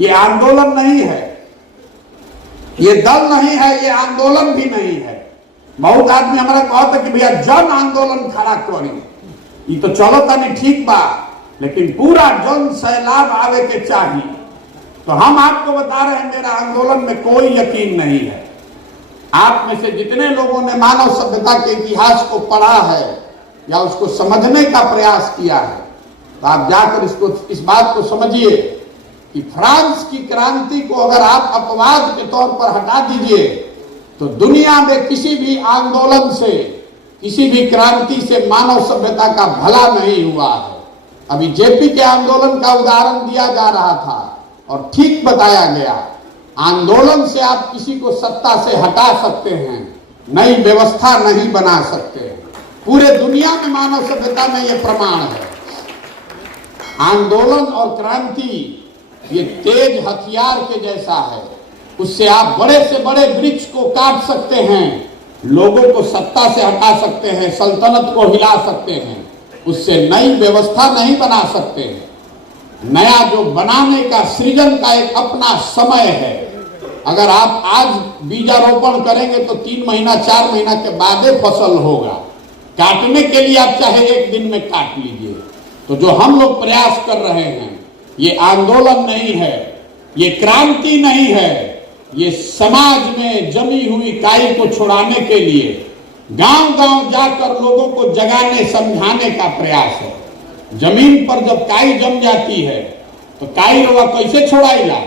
ये आंदोलन नहीं है, ये दल नहीं है, ये आंदोलन भी नहीं है। बहुत आदमी हमारा कहता है कि भैया जन आंदोलन खड़ा करी, ये तो चलो तनी ठीक बा, लेकिन पूरा जन सैलाब आवे के चाहिए। तो हम आपको बता रहे हैं, मेरा आंदोलन में कोई यकीन नहीं है। आप में से जितने लोगों ने मानव सभ्यता के इतिहास को पढ़ा है या उसको समझने का प्रयास किया है, तो आप जाकर इस बात को समझिए कि फ्रांस की क्रांति को अगर आप अपवाद के तौर पर हटा दीजिए तो दुनिया में किसी भी आंदोलन से, किसी भी क्रांति से मानव सभ्यता का भला नहीं हुआ है। अभी जेपी के आंदोलन का उदाहरण दिया जा रहा था और ठीक बताया गया, आंदोलन से आप किसी को सत्ता से हटा सकते हैं, नई व्यवस्था नहीं बना सकते। पूरे दुनिया में मानव सभ्यता में यह प्रमाण है। आंदोलन और क्रांति ये तेज हथियार के जैसा है, उससे आप बड़े से बड़े वृक्ष को काट सकते हैं, लोगों को सत्ता से हटा सकते हैं, सल्तनत को हिला सकते हैं, उससे नई व्यवस्था नहीं बना सकते हैं। नया जो बनाने का, सृजन का एक अपना समय है। अगर आप आज बीजारोपण करेंगे तो 3 महीना 4 महीना के बाद फसल होगा। काटने के लिए आप चाहे 1 दिन में काट लीजिए। तो जो हम लोग प्रयास कर रहे हैं, ये आंदोलन नहीं है, ये क्रांति नहीं है, ये समाज में जमी हुई काई को छुड़ाने के लिए गांव गांव जाकर लोगों को जगाने समझाने का प्रयास है। जमीन पर जब काई जम जाती है तो काई रोगा कैसे छोड़ाएगा?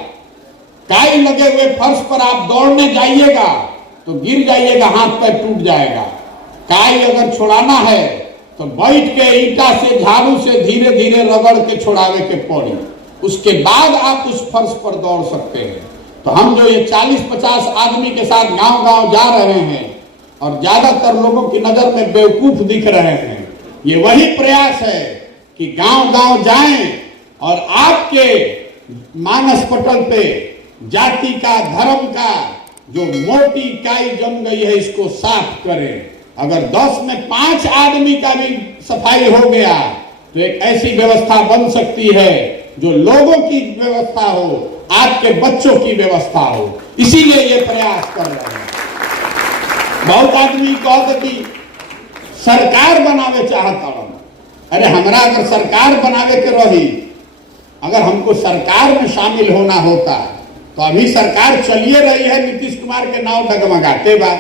काई लगे हुए फर्श पर आप दौड़ने जाइएगा तो गिर जाइएगा, हाथ पैर टूट जाएगा। काई अगर छुड़ाना है तो बैठ के ईटा से, झाड़ू से धीरे धीरे रगड़ के छुड़ावे के पड़ी, उसके बाद आप उस फर्श पर दौड़ सकते हैं। तो हम जो ये 40-50 आदमी के साथ गांव गांव जा रहे हैं और ज्यादातर लोगों की नजर में बेवकूफ दिख रहे हैं, ये वही प्रयास है कि गांव गांव जाएं और आपके मानस पटल पे जाति का, धर्म का जो मोटी काई जम गई है, इसको साफ करें। अगर 10 में 5 आदमी का भी सफाई हो गया तो एक ऐसी व्यवस्था बन सकती है जो लोगों की व्यवस्था हो, आपके बच्चों की व्यवस्था हो। इसीलिए ये प्रयास कर रहे हैं। बहुत आदमी कहते कि सरकार बनावे चाहता हूं। अरे हमरा अगर सरकार बनावे के रही, अगर हमको सरकार में शामिल होना होता तो अभी सरकार चलिए रही है, नीतीश कुमार के नाव डगमगाते बा,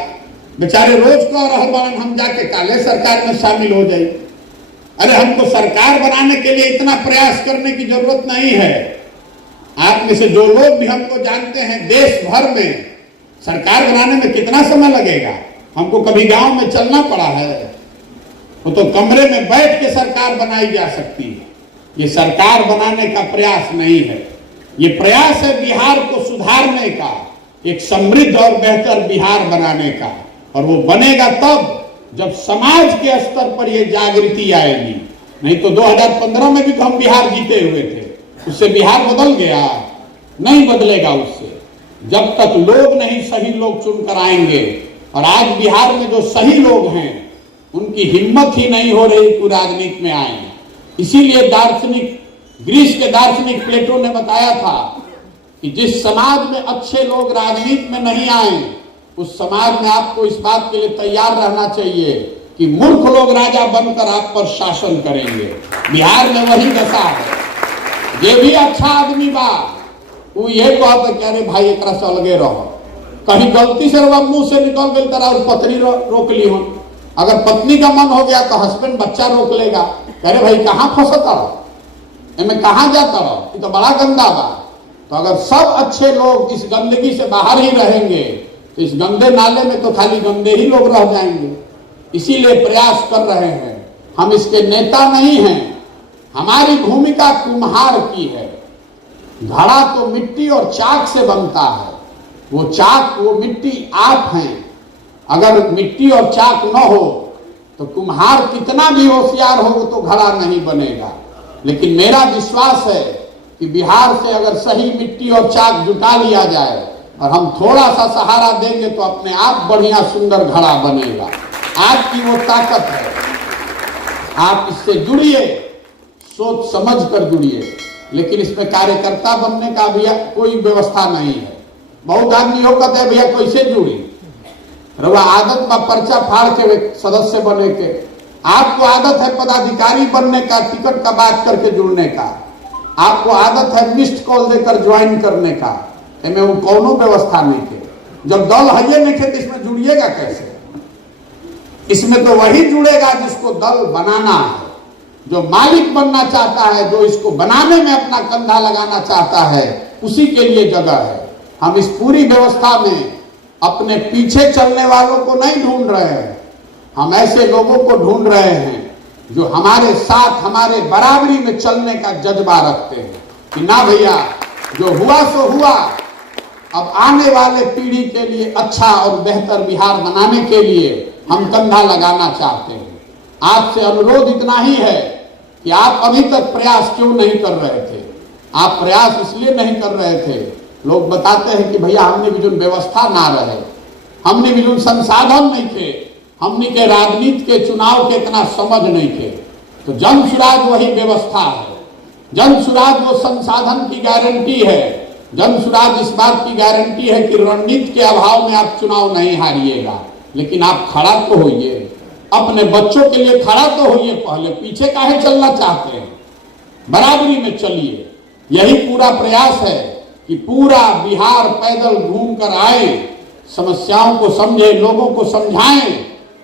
बेचारे रोज कह रहे बारन हम जाके काले सरकार में शामिल हो जाए। अरे हमको सरकार बनाने के लिए इतना प्रयास करने की जरूरत नहीं है। आप में से जो लोग भी हमको जानते हैं, देश भर में सरकार बनाने में कितना समय लगेगा? हमको कभी गांव में चलना पड़ा है? वो तो कमरे में बैठ के सरकार बनाई जा सकती है। ये सरकार बनाने का प्रयास नहीं है, ये प्रयास है बिहार को सुधारने का, एक समृद्ध और बेहतर बिहार बनाने का। और वो बनेगा तब जब समाज के स्तर पर ये जागृति आएगी। नहीं तो 2015 में भी तो हम बिहार जीते हुए थे, उससे बिहार बदल गया? नहीं बदलेगा उससे, जब तक लोग नहीं सही लोग चुनकर आएंगे। और आज बिहार में जो सही लोग हैं उनकी हिम्मत ही नहीं हो रही कि राजनीति में आए। इसीलिए दार्शनिक, ग्रीस के दार्शनिक प्लेटो ने बताया था कि जिस समाज में अच्छे लोग राजनीति में नहीं आए, उस समाज में आपको इस बात के लिए तैयार रहना चाहिए कि मूर्ख लोग राजा बनकर आप पर शासन करेंगे। बिहार में वही दशा है। ये भी अच्छा आदमी बा, वो ये कहता कि अरे भाई एक से अलगे रहो, कहीं गलती से मुंह से निकल गई तरह और पत्नी रोक ली हो। अगर पत्नी का मन हो गया तो हस्बैंड बच्चा रोक लेगा, अरे भाई कहाँ फंसता रहो, मैं कहाँ जाता रहो, ये तो बड़ा गंदा बा। तो अगर सब अच्छे लोग इस गंदगी से बाहर ही रहेंगे तो इस गंदे नाले में तो खाली गंदे ही लोग रह जाएंगे। इसीलिए प्रयास कर रहे हैं। हम इसके नेता नहीं हैं, हमारी भूमिका कुम्हार की है। घड़ा तो मिट्टी और चाक से बनता है, वो चाक, वो मिट्टी आप हैं। अगर मिट्टी और चाक न हो तो कुम्हार कितना भी होशियार हो तो घड़ा नहीं बनेगा। लेकिन मेरा विश्वास है कि बिहार से अगर सही मिट्टी और चाक जुटा लिया जाए और हम थोड़ा सा सहारा देंगे तो अपने आप बढ़िया सुंदर घड़ा बनेगा। आपकी वो ताकत है, आप इससे जुड़िए, सोच समझ कर जुड़िए। लेकिन इसमें कार्यकर्ता बनने का भी कोई व्यवस्था नहीं है। बहुत आदमी हो कहते हैं भैया कैसे जुड़ी, रवा आदत बा पर्चा फाड़ के सदस्य बने के, आपको आदत है पदाधिकारी बनने का, टिकट का बात करके जुड़ने का, आपको आदत है मिस्ड कॉल देकर ज्वाइन करने का, इनमें वो कोनो व्यवस्था नहीं थे। जब दल है नहीं थे तो इसमें जुड़िएगा कैसे? इसमें तो वही जुड़ेगा जिसको दल बनाना है, जो मालिक बनना चाहता है, जो इसको बनाने में अपना कंधा लगाना चाहता है, उसी के लिए जगह है। हम इस पूरी व्यवस्था में अपने पीछे चलने वालों को नहीं ढूंढ रहे हैं, हम ऐसे लोगों को ढूंढ रहे हैं जो हमारे साथ हमारे बराबरी में चलने का जज्बा रखते हैं कि ना भैया जो हुआ सो हुआ, अब आने वाले पीढ़ी के लिए अच्छा और बेहतर बिहार बनाने के लिए हम कंधा लगाना चाहते हैं। आपसे अनुरोध इतना ही है कि आप अभी तक प्रयास क्यों नहीं कर रहे थे? आप प्रयास इसलिए नहीं कर रहे थे, लोग बताते हैं कि भैया हमने भी जो व्यवस्था ना रहे, हमने भी जो संसाधन नहीं थे, हमने के राजनीति के चुनाव के इतना समझ नहीं थे। तो जन सुराज वही व्यवस्था है, जन सुराज वो संसाधन की गारंटी है, जन सुराज इस बात की गारंटी है कि रणनीति के अभाव में आप चुनाव नहीं हारिएगा, लेकिन आप खड़ा तो होइए, अपने बच्चों के लिए खड़ा तो होइए, पहले पीछे काहे चलना चाहते हैं? बराबरी में चलिए। यही पूरा प्रयास है कि पूरा बिहार पैदल घूम कर आए, समस्याओं को समझे, लोगों को समझाएं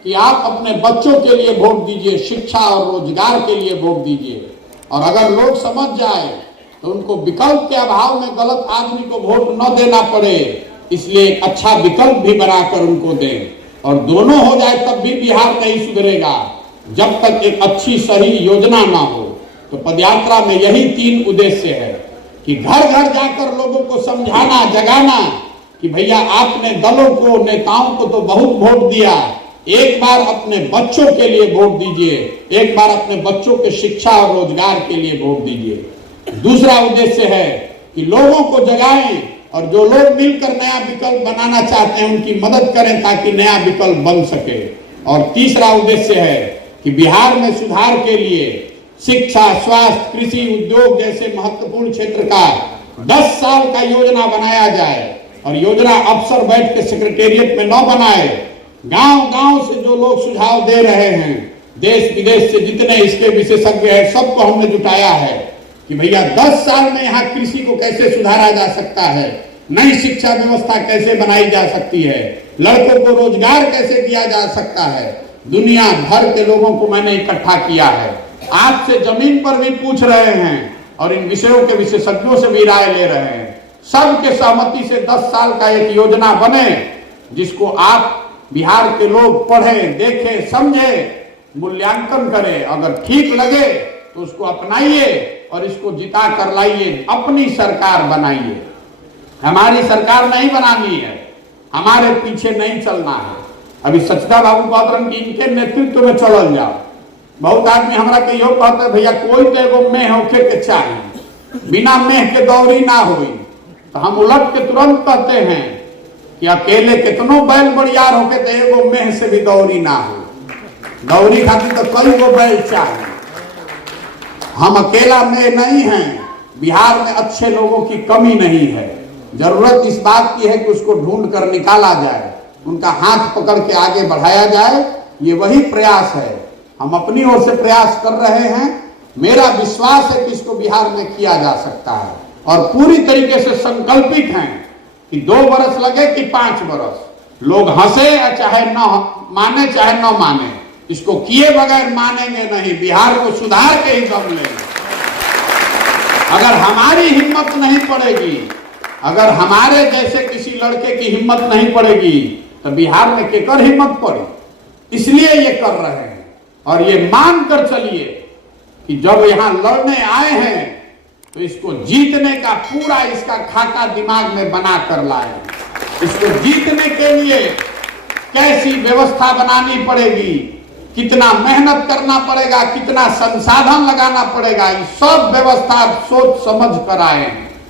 कि आप अपने बच्चों के लिए वोट दीजिए, शिक्षा और रोजगार के लिए वोट दीजिए। और अगर लोग समझ जाए तो उनको विकल्प के अभाव में गलत आदमी को वोट न देना पड़े, इसलिए एक अच्छा विकल्प भी बनाकर उनको दें। और दोनों हो जाए तब भी बिहार नहीं सुधरेगा, जब तक एक अच्छी सही योजना ना हो। तो पदयात्रा में यही 3 उद्देश्य है कि घर घर जाकर लोगों को समझाना, जगाना कि भैया आपने दलों को, नेताओं को तो बहुत वोट दिया, एक बार अपने बच्चों के लिए वोट दीजिए, एक बार अपने बच्चों के शिक्षा और रोजगार के लिए वोट दीजिए। दूसरा उद्देश्य है कि लोगों को जगाएं और जो लोग मिलकर नया विकल्प बनाना चाहते हैं उनकी मदद करें ताकि नया विकल्प बन सके। और तीसरा उद्देश्य है कि बिहार में सुधार के लिए शिक्षा, स्वास्थ्य, कृषि, उद्योग जैसे महत्वपूर्ण क्षेत्र का 10 साल का योजना बनाया जाए। और योजना अफसर बैठ के सेक्रेटेरिएट में न बनाए, गांव गांव से जो लोग सुझाव दे रहे हैं, देश विदेश से जितने इसके विशेषज्ञ हैं, सबको हमने जुटाया है कि भैया 10 साल में यहाँ कृषि को कैसे सुधारा जा सकता है, नई शिक्षा व्यवस्था कैसे बनाई जा सकती है, लड़कों को रोजगार कैसे दिया जा सकता है। दुनिया भर के लोगों को मैंने इकट्ठा किया है, आपसे जमीन पर भी पूछ रहे हैं और इन विषयों के विशेषज्ञों से भी राय ले रहे हैं। सबके सहमति से 10 साल का एक योजना बने जिसको आप बिहार के लोग पढ़ें, देखें, समझें, मूल्यांकन करें। अगर ठीक लगे तो उसको अपनाइए और इसको जिता कर लाइए, अपनी सरकार बनाइए। हमारी सरकार नहीं बनानी है, हमारे पीछे नहीं चलना है। अभी सचिदा बाबू पात्रन की इनके नेतृत्व में चलल जाओ। बहुत आदमी हमरा के यो कहते हैं भैया कोई तो एगो मेह होके के चाहिए, बिना मेह के दौरी ना हुई। तो हम उलट के तुरंत कहते हैं कि अकेले कितनों बैल बड़ियार होके तो एगो मेह से भी दौरी ना हो। दौरी खातिर तो कई गो बैल चाहिए। हम अकेला में नहीं हैं, बिहार में अच्छे लोगों की कमी नहीं है। जरूरत इस बात की है कि उसको ढूंढ कर निकाला जाए, उनका हाथ पकड़ के आगे बढ़ाया जाए। ये वही प्रयास है, हम अपनी ओर से प्रयास कर रहे हैं। मेरा विश्वास है कि इसको बिहार में किया जा सकता है और पूरी तरीके से संकल्पित हैं कि 2 बरस लगे कि 5 बरस, लोग हंसे चाहे न माने चाहे न माने, इसको किए बगैर मानेंगे नहीं। बिहार को सुधार के ही दम लेंगे। अगर हमारी हिम्मत नहीं पड़ेगी, अगर हमारे जैसे किसी लड़के की हिम्मत नहीं पड़ेगी तो बिहार में केकर हिम्मत पड़े? इसलिए ये कर रहे हैं। और ये मान कर चलिए कि जब यहां लड़ने आए हैं तो इसको जीतने का पूरा इसका खाका दिमाग में बना कर लाए। इसको जीतने के लिए कैसी व्यवस्था बनानी पड़ेगी, कितना मेहनत करना पड़ेगा, कितना संसाधन लगाना पड़ेगा, ये सब व्यवस्था सोच समझ कर आए हैं।